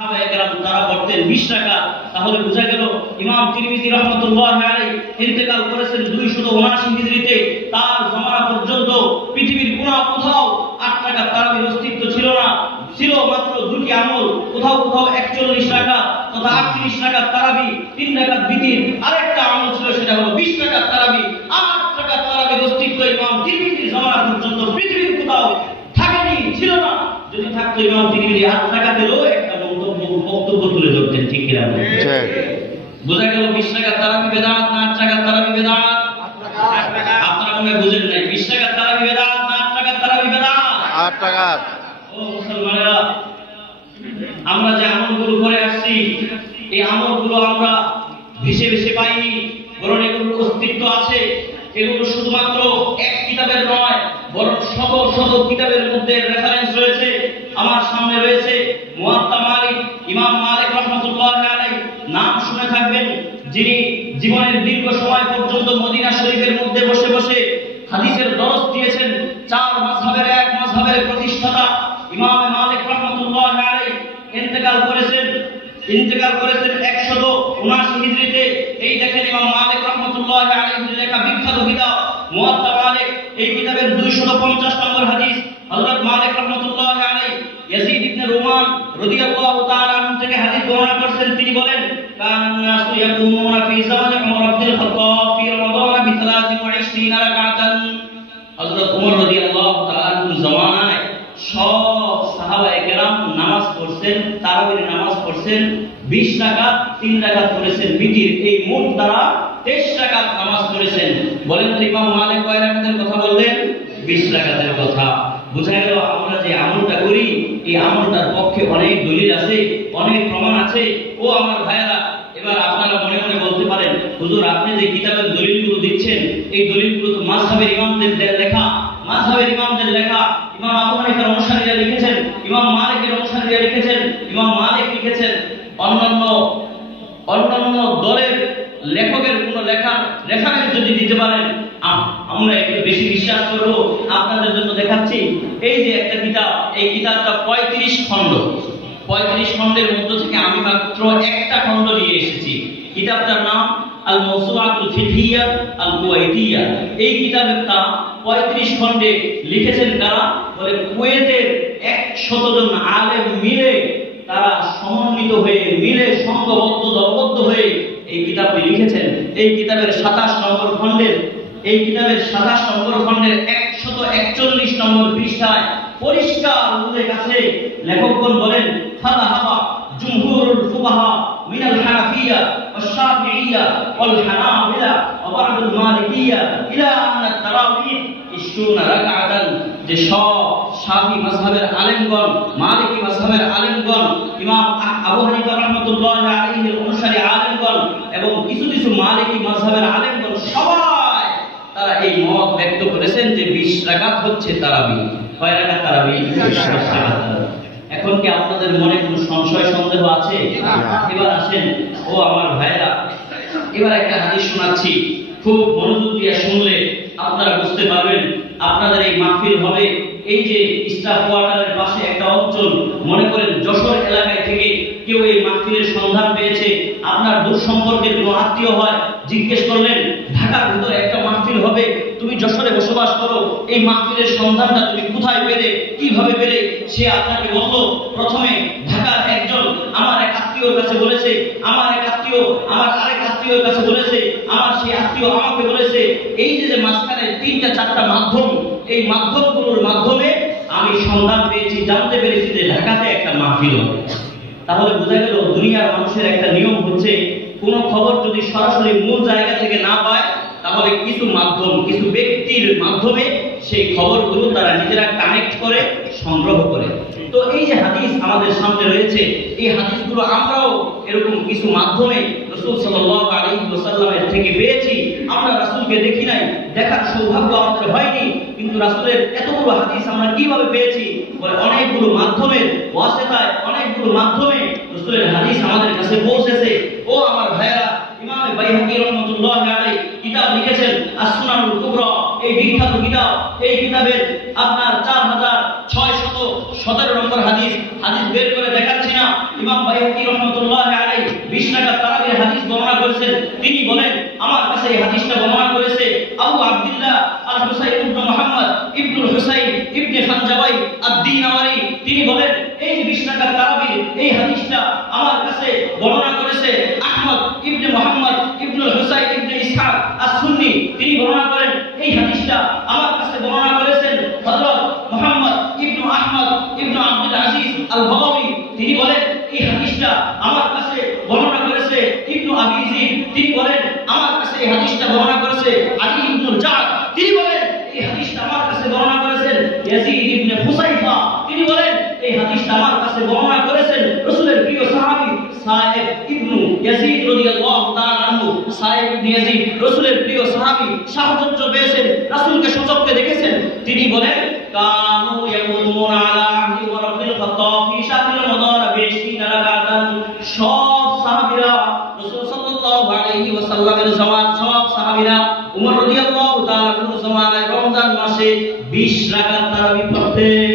তারা পড়তেন 20 রাকাত। তাহলে বোঝা গেল ইমাম তিরমিজি রাহমাতুল্লাহি আলাইহি ইন্তেকাল করেছেন 279 হিজরিতে। তার জামানা পর্যন্ত পৃথিবীর কোথাও 8 রাকাত তারাবির অস্তিত্ব ছিল না, ছিল মাত্র দুটি আমল, কোথাও 41 রাকাত তথা 38 রাকাত তারাবি, 3 রাকাত বিতির। আরেকটা আমল ছিল, সেটা হলো 20 রাকাত তারাবি। 8 রাকাত তারাবির অস্তিত্ব ইমাম তিরমিজির জামানা পর্যন্ত পৃথিবীর কোথাও থাকেনি, ছিল না। যদি থাকতো ইমাম তিরমিজি 8 রাকাতেরও একটা বক্তব্য তুলে ধরতেন, ঠিক কিনা? বোঝা গেল 20 রাকাত তারাবি বেদাত না 8 রাকাত তারাবি বেদাত? আপনারা মনে বুঝেন নাই। 20 রাকাত তারাবি বেদাত না 8 রাকাত তারাবি বেদাত? 8 রাকাত। ও মুসলমানেরা, আমরা যে আমলগুলো করে আসছি, এই আমলগুলো আমরা ভেসে ভেসে পাইনি, বরং এগুলোর অস্তিত্ব আছে। এগুলো শুধুমাত্র এক কিতাবের নয়, বরং শত শত কিতাবের মধ্যে রেফারেন্স রয়েছে। আমার সামনে রয়েছে মুয়াত্তা মালিক, ইমাম মালিক রাহমাতুল্লাহি আলাইহি। নাম শুনে থাকবেন, যিনি জীবনের দীর্ঘ সময় পর্যন্ত মদিনা শরীফের মধ্যে বসে বসে হাদিসের দরস দিয়েছেন। 4 মাযহাবের এক মাযহাবের প্রতিষ্ঠাতা ইমাম মালিক রাহমাতুল্লাহি আলাইহি ইন্তেকাল করেছেন 179 হিজরিতে। এই দেখেন ইমাম মালিক রাহমাতুল্লাহি আলাইহির লেখা বিখ্যাত কিতাব মুয়াত্তা মালিক। এই কিতাবের 250 নম্বর হাদিস হযরত মালিক রাহমাতুল্লাহি আলাইহি ইয়াজিদ ইবনে রুমান রাদিয়াল্লাহু তাআলা আনহু থেকে হাদিস বর্ণনা করেছেন। তিনি বলেন, কানান নাসু ইয়াকুমুনা ফি জামানি উমর ইবনে খাত্তাব ফি রমাদান বি 23 রাকাতান। হযরত উমর রাদিয়াল্লাহু তাআলা আনহুর জামানায় সব সাহাবায়ে কেরাম নামাজ পড়ছেন, তারাবির নামাজ পড়ছেন 20 রাকাত, 3 রাকাত পড়েছেন বিতির। এই মোট তারা 23 রাকাত নামাজ পড়েছেন। বলেন তো ইমাম মালিক কয় রাকাতের কথা বললেন? 20 রাকাতের কথা। বুঝা গেল আমরা যে আমলটা করি, এই আমলটার পক্ষে অনেক দলিল আছে, অনেক প্রমাণ আছে। ও আমার ভাইয়েরা, এবার আপনারা মনে মনে বলতে পারেন, হুজুর আপনি যে কিতাবের দলিলগুলো দিচ্ছেন, এই দলিলগুলো তো মাযহাবের ইমামদের লেখা, মাযহাবের ইমামদের লেখা। ইমাম আবু হানিফার অনুসারীরা লিখেছেন, ইমাম মালিকের অনুসারীরা লিখেছেন, ইমাম মালিক লিখেছেন। অন্যান্য দলের লেখকের কোন লেখা রেফারেন্স যদি দিতে পারেন, আমরা একটু বেশি বিশ্বাস করব। আপনাদের জন্য দেখাচ্ছি, এই যে একটা কিতাব, এই কিতাবটা 35 খণ্ড। 35 খণ্ডের মধ্য থেকে আমি মাত্র একটা খণ্ড নিয়ে এসেছি। কিতাবটার নাম আল মাওসুআতুল ফিকহিয়া আল কুওয়াইতিয়া। এই কিতাবটা 35 খণ্ডে লিখেছেন কারা? বলে কুয়েতের 100 জন আলেম মিলে, তারা সমন্বিত হয়ে, মিলে সংঘবদ্ধ দলবদ্ধ হয়ে এই কিতাবটি লিখেছেন। এই কিতাবের 27 নম্বর খণ্ডের 141 নম্বর পৃষ্ঠায় পরিষ্কার উল্লেখ আছে। লেখকগণ বলেন, ফাযাহাবা জুমহুরুল ফুকাহা মিনাল হানাফিয়্যা ওয়াশ শাফি'ইয়্যা ওয়াল হানাবিলা ওয়া বা'দুল মালিকিয়্যা ইলা আন্না তারাবিহ 20 রাকাতান। যে সব শাফি মাযহাবের আলেমগণ, মালিকি মাযহাবের আলেমগণ, ইমাম আবু হানিফা রাহমাতুল্লাহি আলাইহির অনুসারী আলেমগণ এবং কিছু কিছু মালিকি মাযহাবের আলেমগণ সবাই তারা এই মত ব্যক্ত করেছেন যে 20 রাকাত হচ্ছে তারাবি। কয় রাকাত তারাবি? 20 রাকাত। এখন কি আপনাদের মনে কোনো সংশয় সন্দেহ আছে? এবার আসেন, ও আমার ভাইরা, এবার একটা হাদিস শোনাচ্ছি। খুব মনোযোগ দিয়ে শুনলে আপনারা বুঝতে পারবেন। আপনাদের এই মাহফিল হবে এই যে স্টাফ কোয়ার্টারের পাশে একটা অঞ্চল, মনে করেন যশোর এলাকায় থেকে কেউ এই মাহফিলের সন্ধান পেয়েছে, আপনার দূর সম্পর্কের কোনো আত্মীয় হয়, জিজ্ঞেস করলেন ঢাকার ভিতরে একটা মাহফিল হবে, তুমি যশোরে বসবাস করো, এই মাহফিলের সন্ধানটা তুমি কোথায় পেলে, কিভাবে পেলে? সে আপনাকে বলল, প্রথমে ঢাকার একজন আমার এক আত্মীয়র কাছে বলেছে, আমার এক আত্মীয় আমার আরেক আত্মীয়র কাছে বলেছে, আমার সেই আত্মীয় আমাকে বলেছে। এই যে মাঝখানে 3-4টা মাধ্যম, এই মাধ্যমগুলোর মাধ্যমে আমি সন্ধান পেয়েছি, জানতে পেরেছি যে ঢাকাতে একটা মাহফিল হবে। তাহলে বোঝা গেল দুনিয়ার মানুষের একটা নিয়ম হচ্ছে, কোন খবর যদি সরাসরি মূল জায়গা থেকে না পায়, তাহলে কিছু মাধ্যম, কিছু ব্যক্তির মাধ্যমে সেই খবরগুলো তারা নিজেরা কানেক্ট করে, সংগ্রহ করে। তো এই যে হাদিস আমাদের সামনে রয়েছে, এই হাদিসগুলো আমরাও এরকম কিছু মাধ্যমে রাসূল সাল্লাল্লাহু আলাইহি ওয়াসাল্লামের থেকে পেয়েছি। আমরা রাসূলকে দেখি নাই, দেখার সৌভাগ্য আমাদের হয়নি, কিন্তু রাসূলের এতগুলো হাদিস আমরা কিভাবে পেয়েছি? বলে অনেকগুলো মাধ্যমের ওয়াসিতায়, অনেকগুলো মাধ্যমে রাসূলের হাদিস আমাদের কাছে পৌঁছেছে। ও আমার ভাইরা, ইমাম বাইহাকী রাহমাতুল্লাহি আলাইহি কিতাব লিখেছেন আস-সুনানুল কুবরা। এই বিখ্যাত কিতাব, এই কিতাবের আপনার 4617 নম্বর হাদিস বের করে দেখাচ্ছি না। ইমাম বাইহাকি রাহমাতুল্লাহ আলাইহি 20 রাকাত তারাবির হাদিস বর্ণনা করেছেন। তিনি বলেন আমার কাছে এই হাদিসটা বর্ণনা করেছে আবু আব্দুল্লাহ আল-হুসাইন ইবনে মুহাম্মদ ইবনুল হুসাইন ইবনে খানজাওয়াই আদ-দীনাওয়ারি। তিনি বলেন এই যে 20 রাকাত তারাবির এই হাদিসটা আমার কাছে বর্ণনা করেছে আহমদ ইবনে মুহাম্মদ ইবনুল হুসাইন ইবনে ইসহাক আস-সুন্নি। তিনি বর্ণনা করেন এই হাদিসটা আমার কাছে বর্ণনা করেছেন হযরত মুহাম্মদ ইবনে আহমদ ইবনে আব্দুল আজিজ আল-বাগাবী। তিনি বলেন এই হাদিসটা আমার কাছে বর্ণনা করেছে ইবনে আবি যিদ। তিনি বলেন আমার কাছে এই হাদিসটা বর্ণনা করেছে আলী ইবনে জাদ। তিনি বলেন এই হাদিসটা আমার কাছে বর্ণনা করেছেন ইয়াজিদ ইবনে হুসাইফা। তিনি বলেন এই হাদিসটা আমার কাছে বর্ণনা করেছেন রাসূলের প্রিয় সাহাবী সায়েব ইবনে ইয়াজিদ রাদিয়াল্লাহু তাআলা আনহু। সায়েব ইবনে ইয়াজিদ রাসূলের প্রিয় সাহাবী, সাহচর্য পেয়েছেন, রাসূলকে সচক্ষে দেখেছেন। তিনি বলেন কানু ইয়াকুমুনা আলা আহদি ওয়া রাব্বিল খাত্তাব ফি শাহরি রমাদান 20 রাকাতান। সব সাহাবীরা রাসূল সাল্লাল্লাহু আলাইহি ওয়াসাল্লামের জামাত, সব সাহাবীরা উমর রাদিয়াল্লাহু তাআলা আনহু জামানায় রমজান মাসে 20 রাকাত তারাবি পড়তেন।